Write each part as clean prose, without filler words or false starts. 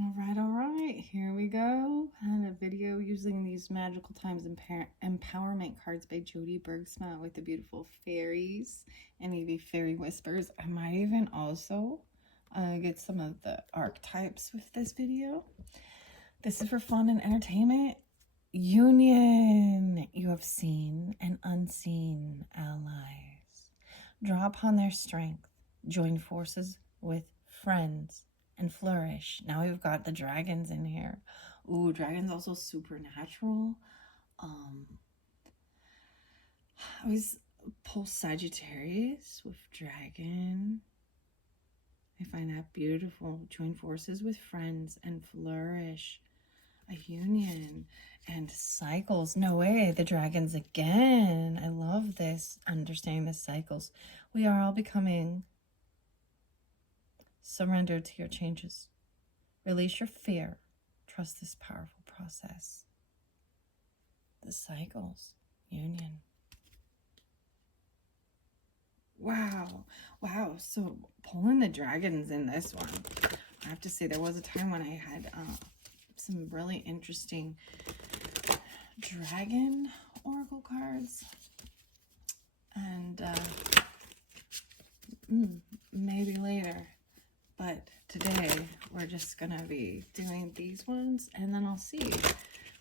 All right, here we go. And a video using these Magical Times Empowerment cards by Jody Bergsma with the beautiful fairies and maybe fairy whispers. I might even also get some of the archetypes with this video. This is for fun and entertainment. Union. You have seen and unseen allies. Draw upon their strength. Join forces with friends and flourish. Now we've got the dragons in here. Ooh, dragons also supernatural. I always pull Sagittarius with dragon. I find that beautiful. Join forces with friends and flourish. A union and cycles. No way, the dragons again. I love this, understanding the cycles. We are all becoming. Surrender to your changes. Release your fear. Trust this powerful process. The cycles. Union. Wow. Wow. So pulling the dragons in this one. I have to say there was a time when I had some really interesting dragon oracle cards. And maybe later. But today, we're just going to be doing these ones, and then I'll see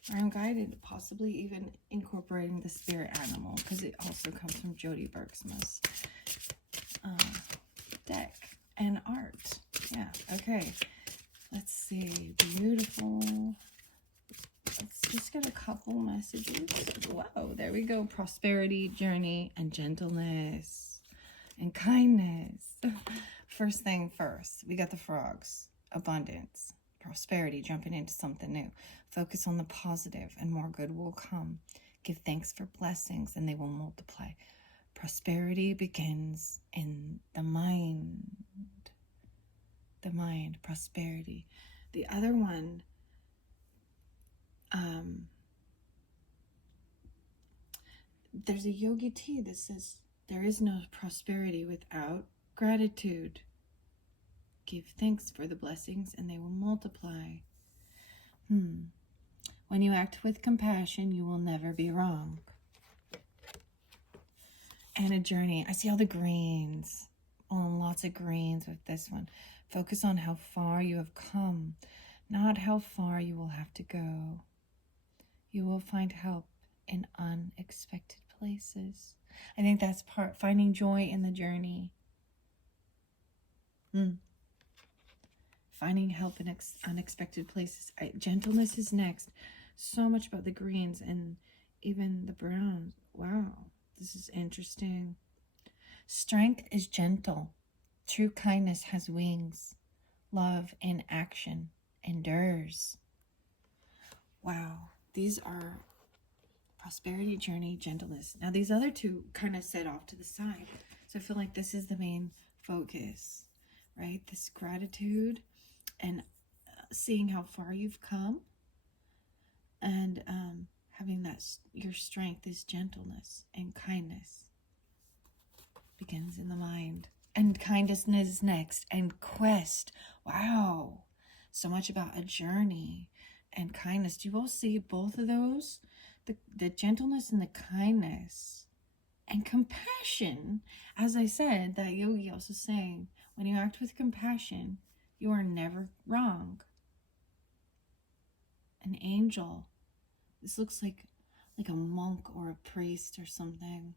where I'm guided, possibly even incorporating the spirit animal, because it also comes from Jody Bergsma's deck and art. Yeah, okay. Let's see. Beautiful. Let's just get a couple messages. Whoa, there we go. Prosperity, journey, and gentleness, and kindness. First thing first, we got the frogs. Abundance, prosperity, jumping into something new. Focus on the positive and more good will come. Give thanks for blessings and they will multiply. Prosperity begins in the mind. The mind, prosperity. The other one, there's a yogi tea that says there is no prosperity without gratitude. Give thanks for the blessings and they will multiply. When you act with compassion, you will never be wrong. And a journey. I see all the greens. Oh, lots of greens with this one. Focus on how far you have come, not how far you will have to go. You will find help in unexpected places. I think that's finding joy in the journey. Finding help in unexpected places. Gentleness is next. So much about the greens and even the browns. Wow, this is interesting. Strength is gentle. True kindness has wings. Love in action endures. Wow, these are prosperity, journey, gentleness. Now these other two kind of set off to the side. So I feel like this is the main focus, right? This gratitude and seeing how far you've come, and having that your strength is gentleness, and kindness begins in the mind, and kindness is next, and quest. Wow, so much about a journey and kindness. Do you all see both of those? The gentleness and the kindness and compassion. As I said, that yogi also saying, when you act with compassion, you are never wrong. An angel. This looks like a monk or a priest or something.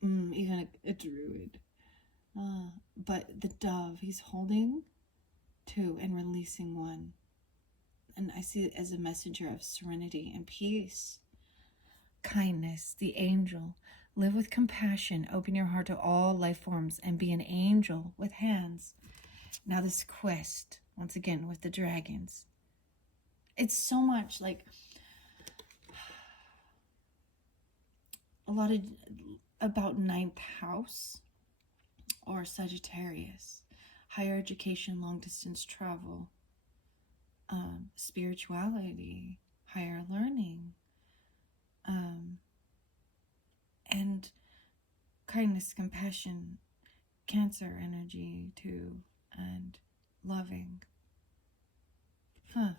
Even a druid. But the dove, he's holding two and releasing one. And I see it as a messenger of serenity and peace. Kindness, the angel. Live with compassion. Open your heart to all life forms and be an angel with hands. Now this quest, once again, with the dragons. It's so much like a lot about ninth house or Sagittarius. Higher education, long distance travel, spirituality, higher learning, and kindness, compassion, Cancer energy too, and loving. Huh.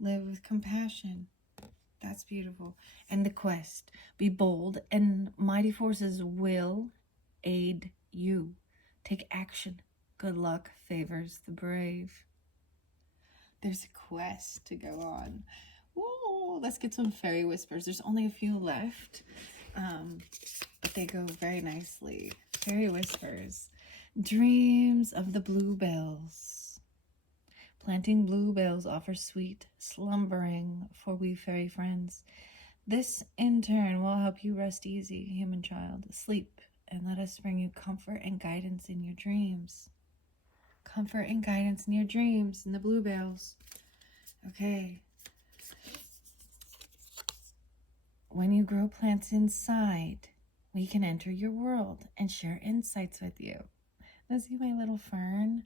Live with compassion. That's beautiful. And the quest. Be bold, and mighty forces will aid you. Take action. Good luck favors the brave. There's a quest to go on. Ooh, let's get some fairy whispers. There's only a few left, but they go very nicely. Fairy whispers. Dreams of the bluebells. Planting bluebells offers sweet slumbering for we fairy friends. This, in turn, will help you rest easy, human child. Sleep, and let us bring you comfort and guidance in your dreams. Comfort and guidance in your dreams, in the bluebells. Okay. When you grow plants inside, we can enter your world and share insights with you. Let's see my little fern.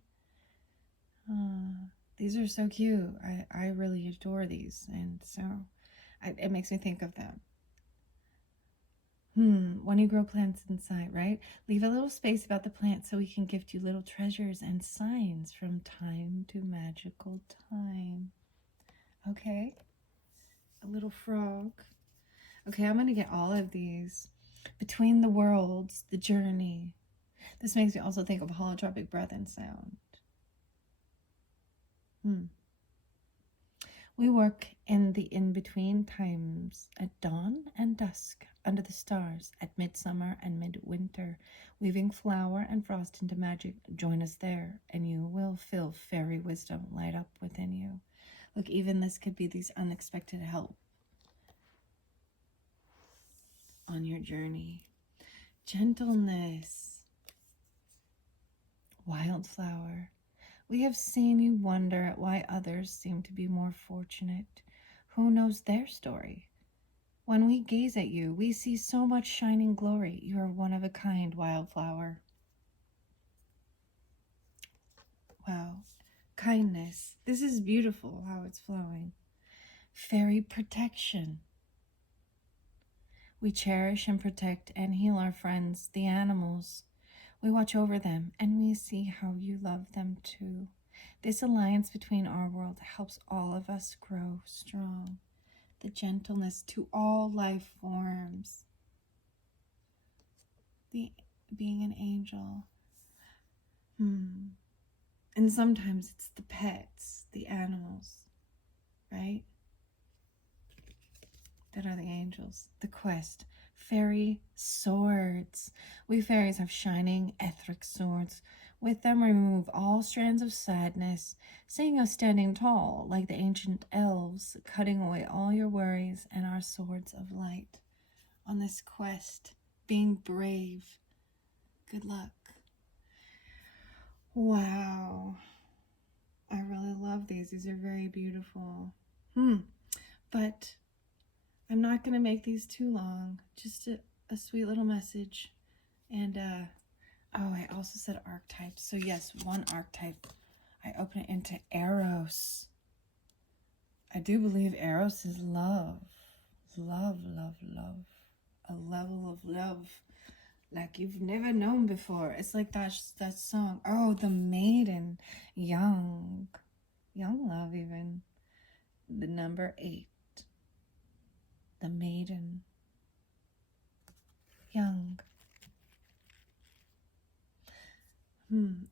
These are so cute. I really adore these, and so it makes me think of them. When you grow plants inside, right? Leave a little space about the plant so we can gift you little treasures and signs from time to magical time. Okay? A little frog. Okay, I'm going to get all of these. Between the worlds, the journey. This makes me also think of holotropic breath and sound. We work in the in-between times at dawn and dusk, under the stars, at midsummer and midwinter, weaving flower and frost into magic. Join us there, and you will feel fairy wisdom light up within you. Look, even this could be these unexpected help on your journey. Gentleness. Wildflower. We have seen you wonder at why others seem to be more fortunate. Who knows their story? When we gaze at you, we see so much shining glory. You are one of a kind, wildflower. Wow. Kindness. This is beautiful how it's flowing. Fairy protection. We cherish and protect and heal our friends, the animals. We watch over them, and we see how you love them too. This alliance between our world helps all of us grow strong. The gentleness to all life forms. The being an angel. And sometimes it's the pets, the animals, right? That are the angels. The quest. Fairy swords. We fairies have shining, etheric swords. With them we remove all strands of sadness, seeing us standing tall like the ancient elves, cutting away all your worries and our swords of light. On this quest, being brave. Good luck. Wow. I really love these. These are very beautiful. But I'm not going to make these too long. Just a sweet little message. And, oh, I also said archetypes. So yes, one archetype. I open it into Eros. I do believe Eros is love. Love, love, love. A level of love like you've never known before. It's like that song. Oh, the maiden. Young love even. The number 8. The maiden. Young.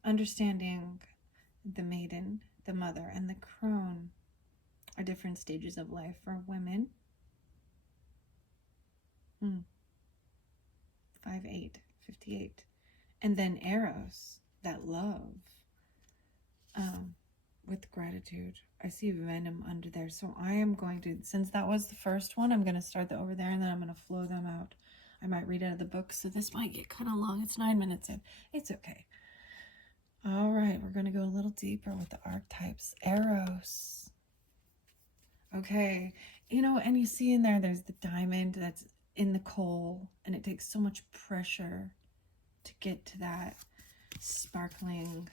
Understanding the maiden, the mother, and the crone are different stages of life for women. 5'8", 58. And then Eros, that love, with gratitude. I see venom under there. So I am going to, since that was the first one, I'm going to start over there, and then I'm going to flow them out. I might read out of the book, so this might get kind of long. It's 9 minutes in. It's okay. All right, we're going to go a little deeper with the archetypes. Eros. Okay. You know, and you see in there, there's the diamond that's in the coal, and it takes so much pressure to get to that sparkling.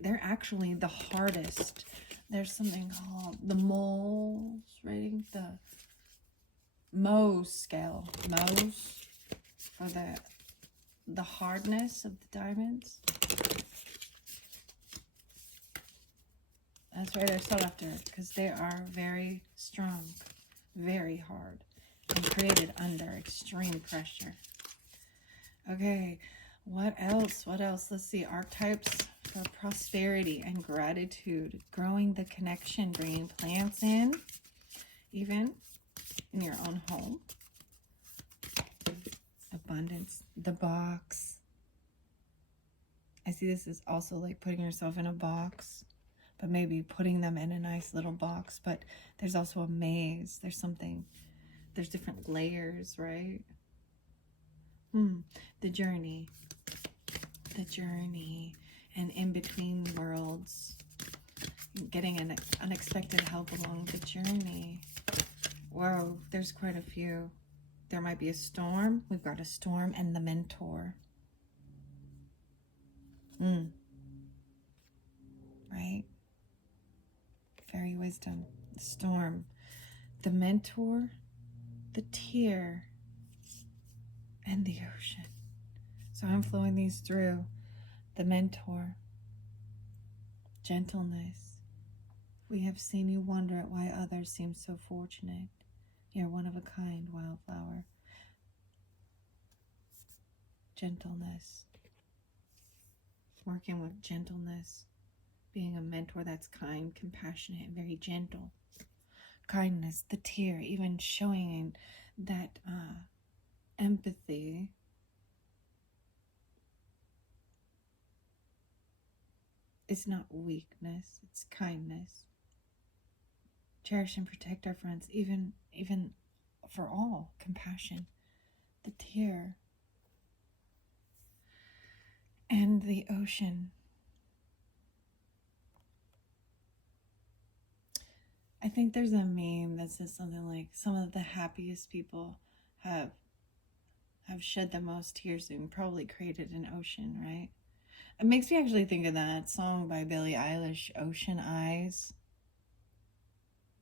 They're actually the hardest. There's something called the moles rating, the Mohs scale. Mohs for the hardness of the diamonds. That's why they're sought after, because they are very strong, very hard, and created under extreme pressure. Okay, what else? What else? Let's see. Archetypes for prosperity and gratitude. Growing the connection, bringing plants in, even in your own home. Abundance. The box. I see this is also like putting yourself in a box, but maybe putting them in a nice little box. But there's also a maze. There's something. There's different layers, right? The journey. The journey. And in between worlds. Getting an unexpected help along the journey. Whoa, there's quite a few. There might be a storm. We've got a storm and the mentor. Right? Fairy wisdom. The storm. The mentor. The tear. And the ocean. So I'm flowing these through. The mentor. Gentleness. We have seen you wonder at why others seem so fortunate. You're one of a kind, wildflower. Gentleness. Working with gentleness. Being a mentor that's kind, compassionate, and very gentle. Kindness, the tear, even showing that empathy. It's not weakness, it's kindness. Cherish and protect our friends, even for all. Compassion. The tear. And the ocean. I think there's a meme that says something like, some of the happiest people have shed the most tears and probably created an ocean, right? It makes me actually think of that song by Billie Eilish, Ocean Eyes.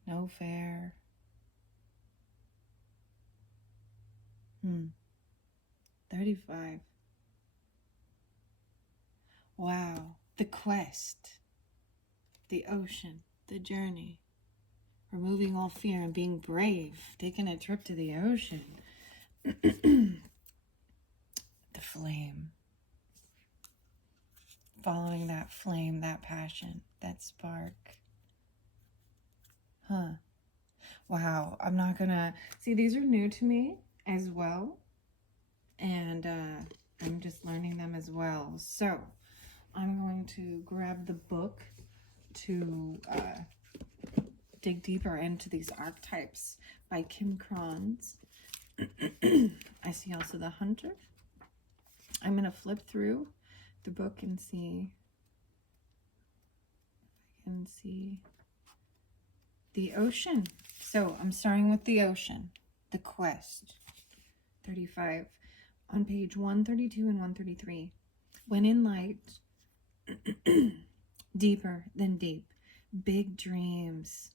No fair. 35. Wow. The quest. The ocean. The journey. Removing all fear and being brave. Taking a trip to the ocean. The flame. Following that flame, that passion, that spark. Wow, I'm not gonna... See, these are new to me as well. And I'm just learning them as well. So, I'm going to grab the book to dig deeper into these archetypes by Kim Kranz. I see also the Hunter. I'm going to flip through the book and see if I can see the ocean. So I'm starting with the ocean, the quest. 35 on page 132 and 133. When in light, deeper than deep, big dreams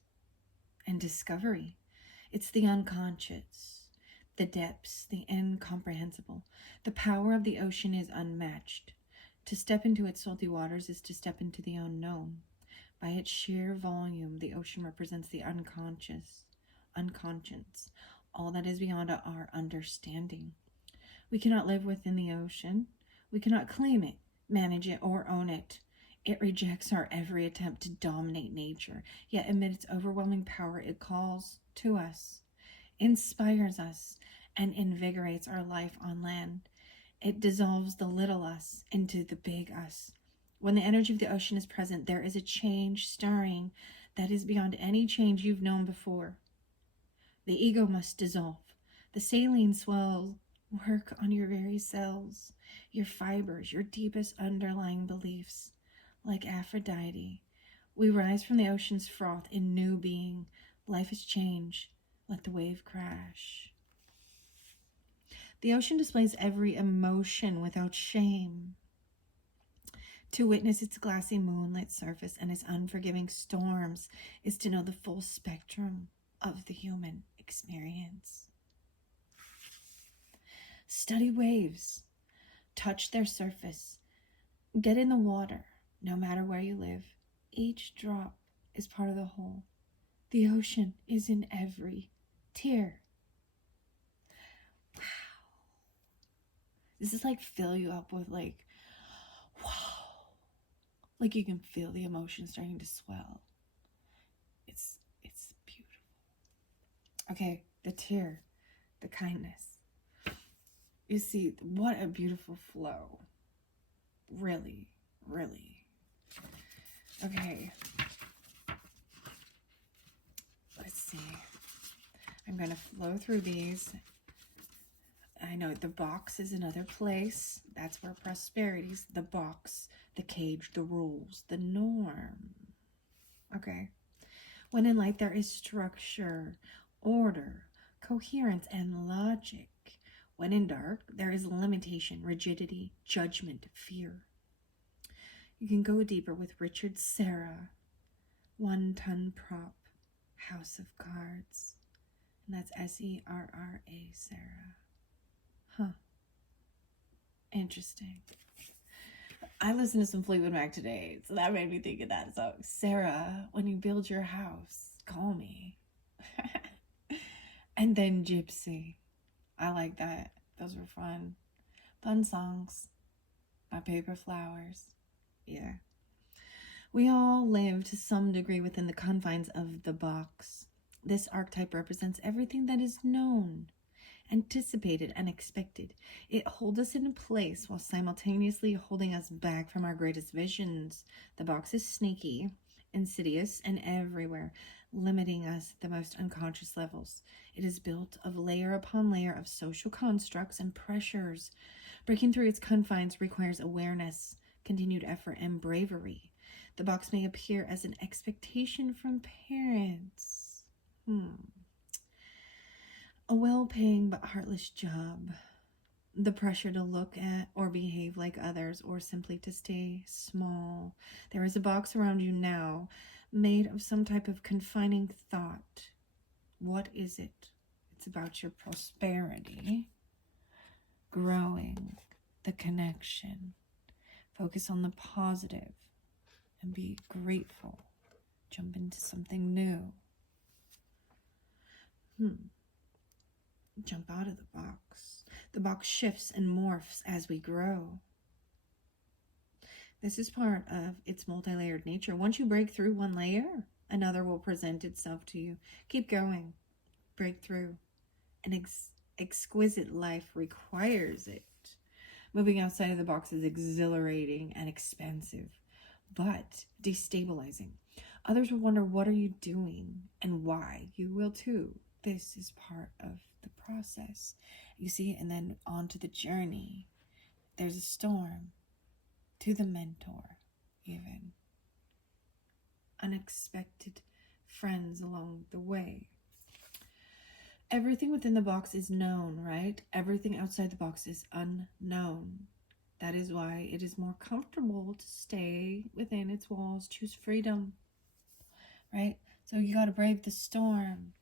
and discovery. It's the unconscious, the depths, the incomprehensible. The power of the ocean is unmatched. To step into its salty waters is to step into the unknown. By its sheer volume, the ocean represents the unconscious, all that is beyond our understanding. We cannot live within the ocean. We cannot claim it, manage it, or own it. It rejects our every attempt to dominate nature, yet amid its overwhelming power, it calls to us, inspires us, and invigorates our life on land. It dissolves the little us into the big us. When the energy of the ocean is present, there is a change stirring that is beyond any change you've known before. The ego must dissolve. The saline swells work on your very cells, your fibers, your deepest underlying beliefs. Like Aphrodite, we rise from the ocean's froth in new being. Life is change. Let the wave crash. The ocean displays every emotion without shame. To witness its glassy moonlit surface and its unforgiving storms is to know the full spectrum of the human experience. Study waves. Touch their surface. Get in the water, no matter where you live. Each drop is part of the whole. The ocean is in every tear. Wow. This is like fill you up with like, wow. Like you can feel the emotion starting to swell. It's beautiful. Okay, the tear, the kindness. You see, what a beautiful flow. Really, really. Okay. Let's see. I'm going to flow through these. I know the box is another place. That's where prosperity's the box, the cage, the rules, the norm. Okay. When in light there is structure, order, coherence, and logic. When in dark, there is limitation, rigidity, judgment, fear. You can go deeper with Richard Serra, 1 Ton Prop, House of Cards. And that's Serra, Sarah. Huh. Interesting. I listened to some Fleetwood Mac today, so that made me think of that. So, Sarah, when you build your house, call me. And then Gypsy. I like that. Those were fun. Fun songs. My Paper Flowers. Yeah. We all live to some degree within the confines of the box. This archetype represents everything that is known, anticipated, and expected. It holds us in place while simultaneously holding us back from our greatest visions. The box is sneaky, insidious, and everywhere, limiting us at the most unconscious levels. It is built of layer upon layer of social constructs and pressures. Breaking through its confines requires awareness, continued effort, and bravery. The box may appear as an expectation from parents. A well-paying but heartless job. The pressure to look at or behave like others, or simply to stay small. There is a box around you now, made of some type of confining thought. What is it? It's about your prosperity, growing, the connection. Focus on the positive and be grateful. Jump into something new. Jump out of the box. The box shifts and morphs as we grow. This is part of its multi-layered nature. Once you break through one layer, another will present itself to you. Keep going. Break through. An exquisite life requires it. Moving outside of the box is exhilarating and expansive, but destabilizing. Others will wonder, what are you doing and why? You will too. This is part of the process. You see, and then on to the journey. There's a storm, to the mentor, even. Unexpected friends along the way. Everything within the box is known, right? Everything outside the box is unknown. That is why it is more comfortable to stay within its walls. Choose freedom, right? So you got to brave the storm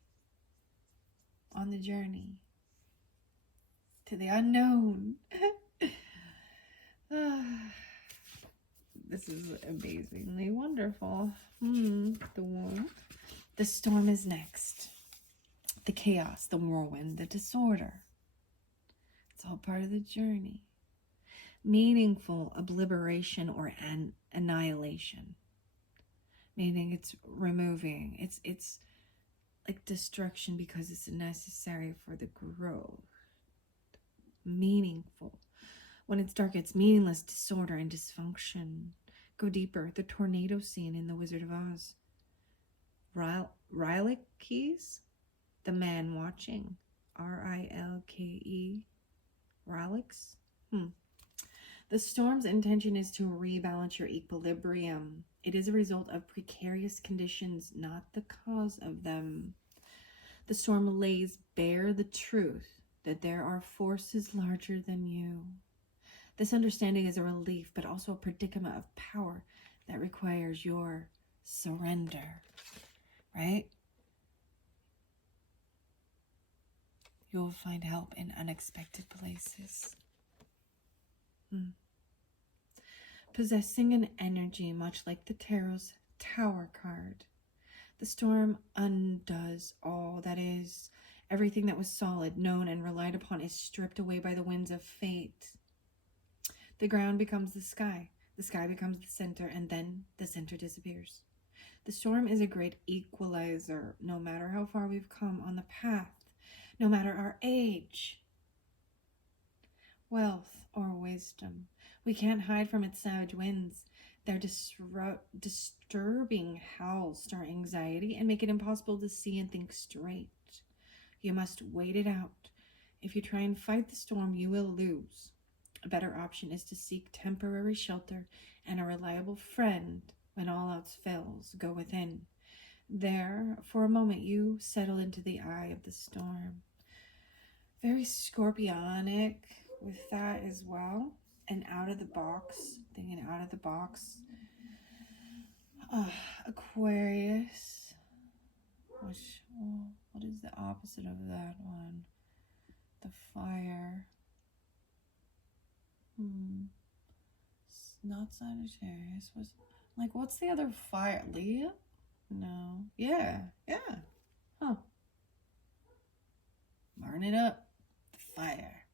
on the journey to the unknown. This is amazingly wonderful. The storm is next. The chaos, the whirlwind, the disorder. It's all part of the journey. Meaningful obliteration or annihilation. Meaning it's removing. It's like destruction because it's necessary for the growth. Meaningful. When it's dark, it's meaningless disorder and dysfunction. Go deeper. The tornado scene in The Wizard of Oz. Rilke Keys? The man watching. Rilke. Rilke's? The storm's intention is to rebalance your equilibrium. It is a result of precarious conditions, not the cause of them. The storm lays bare the truth that there are forces larger than you. This understanding is a relief, but also a predicament of power that requires your surrender, right? You'll find help in unexpected places. Possessing an energy much like the Tarot's Tower card. The storm undoes all that is. Everything that was solid, known, and relied upon is stripped away by the winds of fate. The ground becomes the sky becomes the center, and then the center disappears. The storm is a great equalizer, no matter how far we've come on the path, no matter our age, wealth, or wisdom. We can't hide from its savage winds. Their disturbing howls stir anxiety and make it impossible to see and think straight. You must wait it out. If you try and fight the storm, you will lose. A better option is to seek temporary shelter and a reliable friend. When all else fails, go within. There, for a moment, you settle into the eye of the storm. Very scorpionic with that as well. And out of the box, thinking out of the box. Aquarius. Which, what is the opposite of that one? The fire. It's not Sagittarius. What's the other fire? Leo? No. Yeah. Huh. Burn it up. The fire.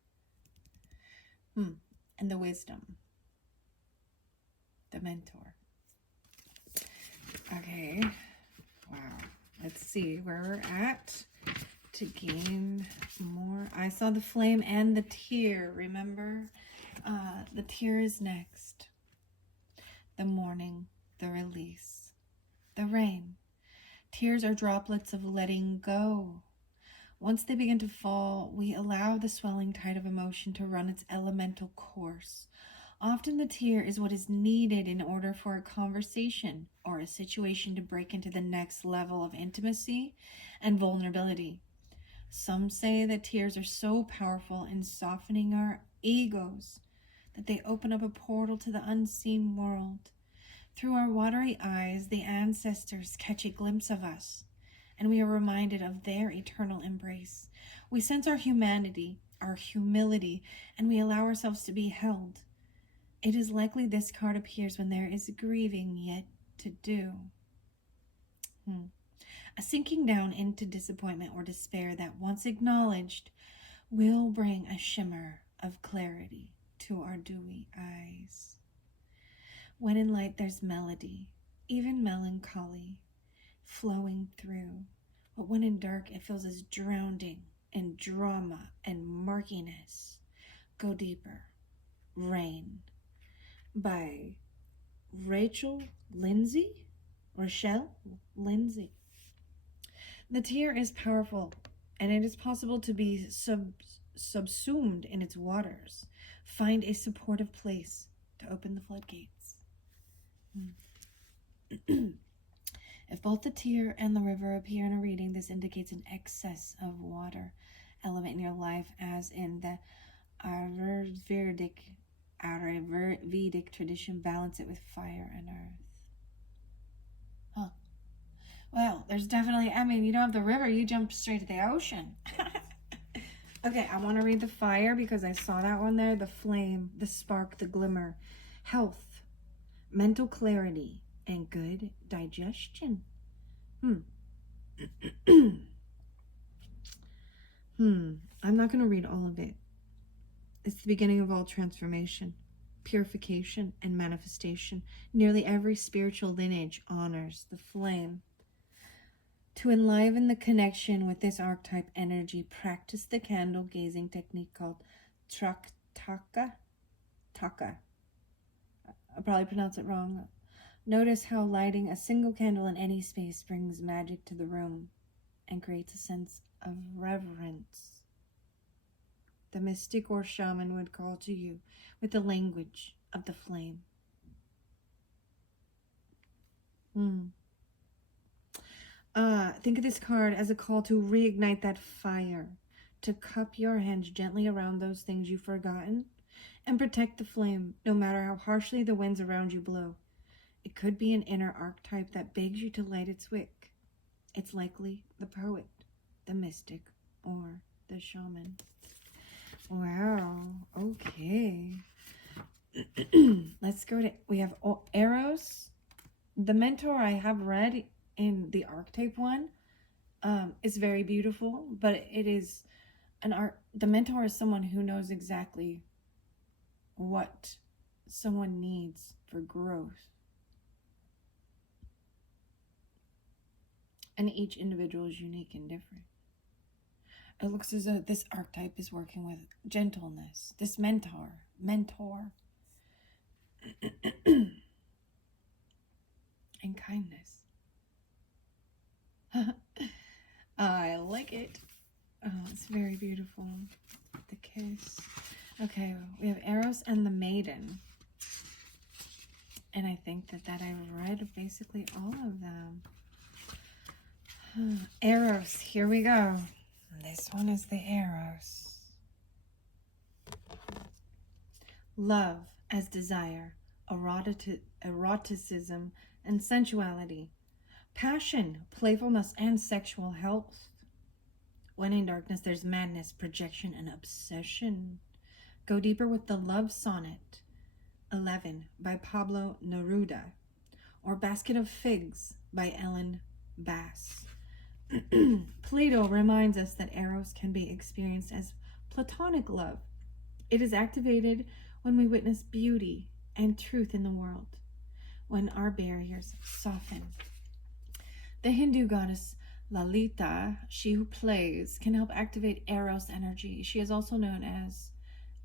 And the wisdom. The mentor. Okay. Wow. Let's see where we're at to gain more. I saw the flame and the tear, remember? The tear is next. The morning, the release, the rain. Tears are droplets of letting go. Once they begin to fall, we allow the swelling tide of emotion to run its elemental course. Often the tear is what is needed in order for a conversation or a situation to break into the next level of intimacy and vulnerability. Some say that tears are so powerful in softening our egos that they open up a portal to the unseen world. Through our watery eyes, the ancestors catch a glimpse of us, and we are reminded of their eternal embrace. We sense our humanity, our humility, and we allow ourselves to be held. It is likely this card appears when there is grieving yet to do. A sinking down into disappointment or despair that, once acknowledged, will bring a shimmer of clarity to our dewy eyes. When in light there's melody, even melancholy, flowing through. But when in dark it feels as drowning in drama and murkiness. Go deeper. Rain. By Rachel Lindsay? The tear is powerful, and it is possible to be subsumed in its waters. Find a supportive place to open the floodgates. If both the tear and the river appear in a reading, this indicates an excess of water element in your life, as in the Ayurvedic tradition. Balance it with fire and earth. Well, there's definitely, you don't have the river, you jump straight to the ocean. Okay, I want to read the fire because I saw that one there. The flame, the spark, the glimmer. Health, mental clarity, and good digestion. I'm not going to read all of it. It's the beginning of all transformation, purification, and manifestation. Nearly every spiritual lineage honors the flame. To enliven the connection with this archetype energy, practice the candle gazing technique called Taka. I'll probably pronounce it wrong. Notice how lighting a single candle in any space brings magic to the room and creates a sense of reverence. The mystic or shaman would call to you with the language of the flame. Think of this card as a call to reignite that fire, to cup your hands gently around those things you've forgotten, and protect the flame, no matter how harshly the winds around you blow. It could be an inner archetype that begs you to light its wick. It's likely the poet, the mystic, or the shaman. Wow, okay. Let's go to, we have Eros. The mentor I have read, in the archetype one is very beautiful, but it is an art. The mentor is someone who knows exactly what someone needs for growth. And each individual is unique and different. It looks as though this archetype is working with gentleness, this mentor, and kindness. I like it. Oh, it's very beautiful. The kiss. Okay, we have Eros and the Maiden. And I think that I've read basically all of them. Eros, here we go. This one is the Eros. Love as desire, eroticism and sensuality, passion, playfulness, and sexual health. When in darkness, there's madness, projection, and obsession. Go deeper with the Love Sonnet 11 by Pablo Neruda, or Basket of Figs by Ellen Bass. Plato reminds us that Eros can be experienced as platonic love. It is activated when we witness beauty and truth in the world, when our barriers soften. The Hindu goddess Lalita, she who plays, can help activate Eros energy. She is also known as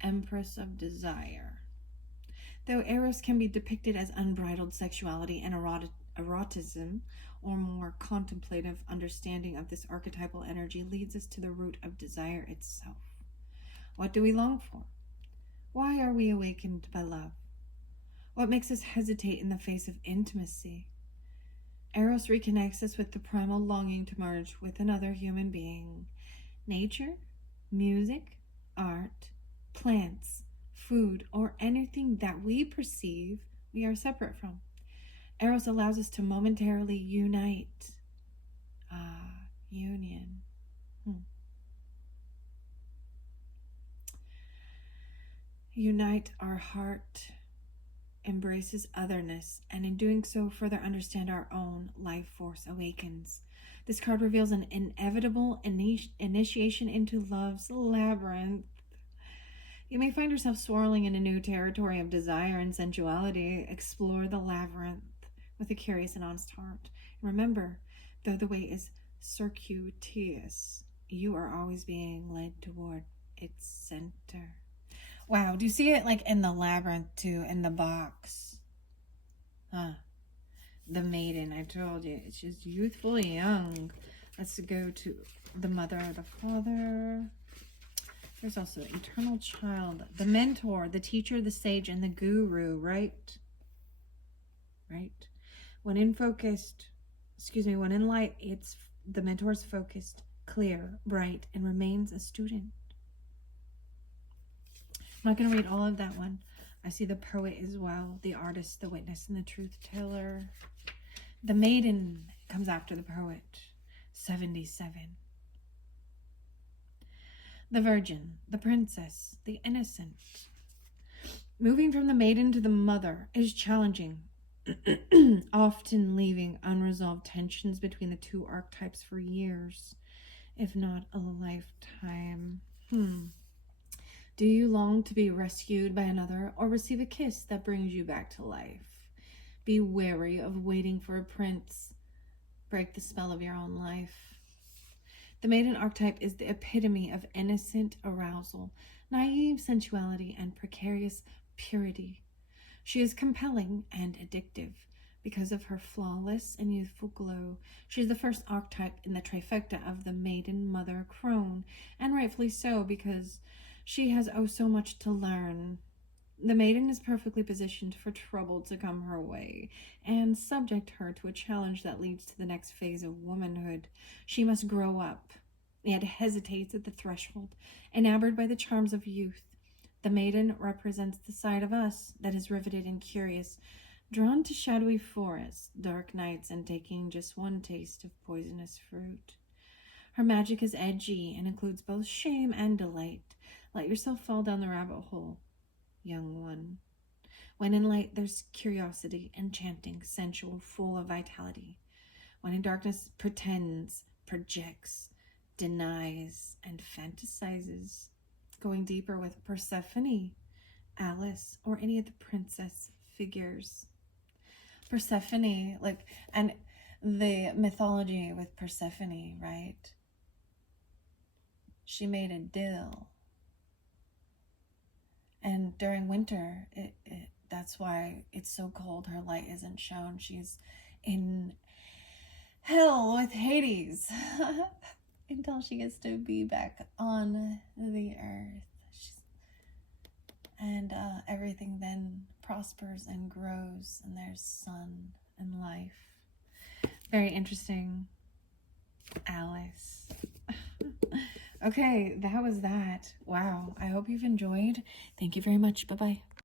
Empress of Desire. Though Eros can be depicted as unbridled sexuality and eroticism, or more contemplative understanding of this archetypal energy leads us to the root of desire itself. What do we long for? Why are we awakened by love? What makes us hesitate in the face of intimacy? Eros reconnects us with the primal longing to merge with another human being. Nature, music, art, plants, food, or anything that we perceive we are separate from. Eros allows us to momentarily unite. Union. Unite our heart, embraces otherness, and in doing so further understand our own life force awakens. This card reveals an inevitable initiation into love's labyrinth. You may find yourself swirling in a new territory of desire and sensuality. Explore the labyrinth with a curious and honest heart. Remember, though the way is circuitous, you are always being led toward its center. Wow, do you see it like in the labyrinth too, in the box? The Maiden, I told you, it's just youthful young. Let's go to the Mother, the Father. There's also Eternal Child, the Mentor, the Teacher, the Sage, and the Guru, right? Right? When in light, it's the mentor's focused, clear, bright, and remains a student. I'm not going to read all of that one. I see the poet as well, the artist, the witness, and the truth teller. The Maiden comes after the poet, 77. The Virgin, the Princess, the Innocent. Moving from the Maiden to the Mother is challenging, often leaving unresolved tensions between the two archetypes for years, if not a lifetime. Do you long to be rescued by another or receive a kiss that brings you back to life? Be wary of waiting for a prince. Break the spell of your own life. The Maiden archetype is the epitome of innocent arousal, naive sensuality, and precarious purity. She is compelling and addictive because of her flawless and youthful glow. She is the first archetype in the trifecta of the Maiden Mother Crone, and rightfully so, because she has so much to learn. The Maiden is perfectly positioned for trouble to come her way and subject her to a challenge that leads to the next phase of womanhood. She must grow up, yet hesitates at the threshold, enamored by the charms of youth. The Maiden represents the side of us that is riveted and curious, drawn to shadowy forests, dark nights, and taking just one taste of poisonous fruit. Her magic is edgy and includes both shame and delight. Let yourself fall down the rabbit hole, young one. When in light, there's curiosity, enchanting, sensual, full of vitality. When in darkness pretends, projects, denies, and fantasizes. Going deeper with Persephone, Alice, or any of the princess figures. Persephone, like, and the mythology with Persephone, right? She made a dill. And during winter, that's why it's so cold. Her light isn't shown. She's in hell with Hades until she gets to be back on the earth. And everything then prospers and grows, and there's sun and life. Very interesting, Alice. Okay, that was that. Wow, I hope you've enjoyed. Thank you very much. Bye-bye.